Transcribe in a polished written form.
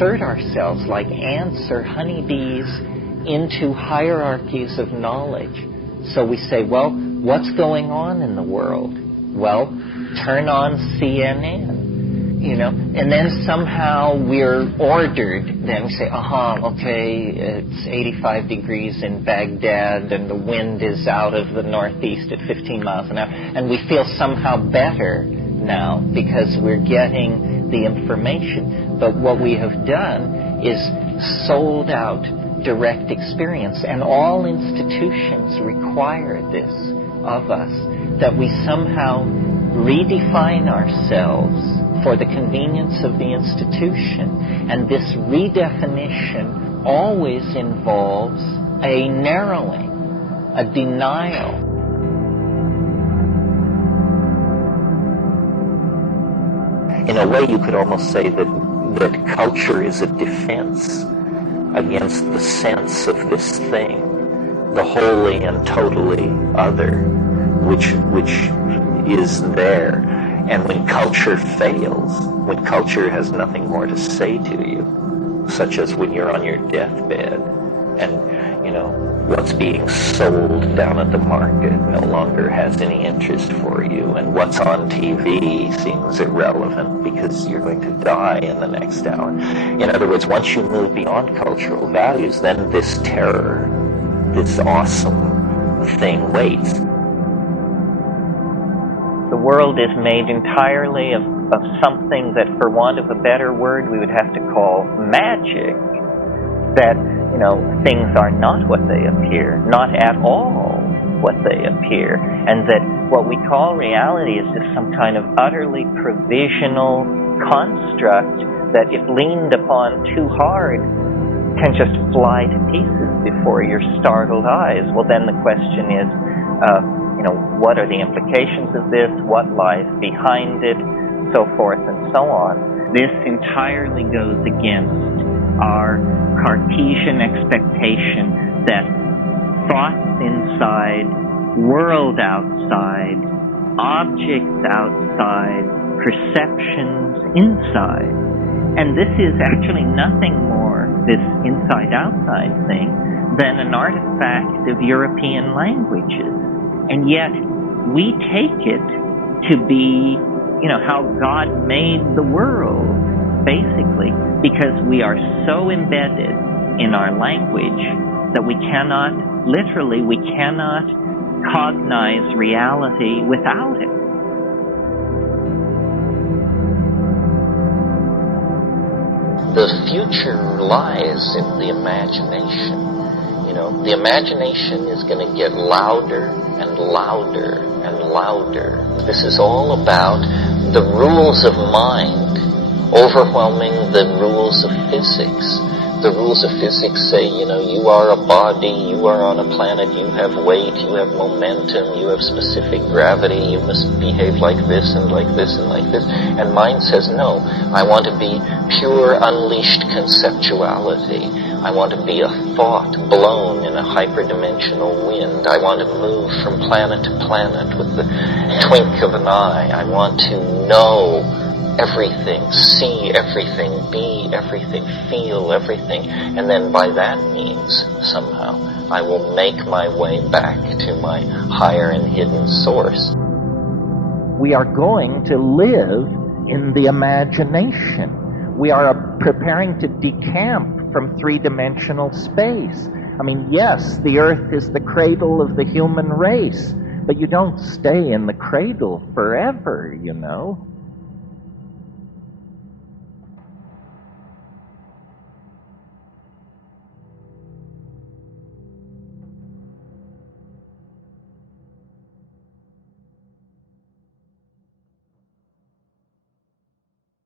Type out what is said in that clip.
insert ourselves like ants or honeybees into hierarchies of knowledge. So we say, well, what's going on in the world? Well, turn on CNN, and then somehow we're ordered. Then we say, okay, it's 85 degrees in Baghdad and the wind is out of the northeast at 15 miles an hour. And we feel somehow better now because we're getting the information. But what we have done is sold out direct experience, and all institutions require this of us, that we somehow redefine ourselves for the convenience of the institution. And this redefinition always involves a narrowing, a denial. In a way, you could almost say that culture is a defense against the sense of this thing, the wholly and totally other, which is there. And when culture fails, when culture has nothing more to say to you, such as when you're on your deathbed and, what's being sold down at the market no longer has any interest for you, and what's on TV seems irrelevant because you're going to die in the next hour. In other words, once you move beyond cultural values, then this terror, this awesome thing waits. The world is made entirely of something that, for want of a better word, we would have to call magic. That, things are not what they appear, not at all what they appear, and that what we call reality is just some kind of utterly provisional construct that, if leaned upon too hard, can just fly to pieces before your startled eyes. Well, then the question is, what are the implications of this? What lies behind it? So forth and so on. This entirely goes against our Cartesian expectation that thoughts inside, world outside, objects outside, perceptions inside. And this is actually nothing more, this inside-outside thing, than an artifact of European languages. And yet, we take it to be, how God made the world, basically, because we are so embedded in our language that we cannot cognize reality without it. The future lies in the imagination. The imagination is going to get louder and louder and louder. This is all about the rules of mind overwhelming the rules of physics. The rules of physics say, you are a body, you are on a planet, you have weight, you have momentum, you have specific gravity, you must behave like this and like this and like this. And mind says, no, I want to be pure, unleashed conceptuality. I want to be a thought blown in a hyperdimensional wind. I want to move from planet to planet with the twink of an eye. I want to know everything, see everything, be everything, feel everything, and then by that means, somehow, I will make my way back to my higher and hidden source. We are going to live in the imagination. We are preparing to decamp from three-dimensional space. Yes, the earth is the cradle of the human race, but you don't stay in the cradle forever,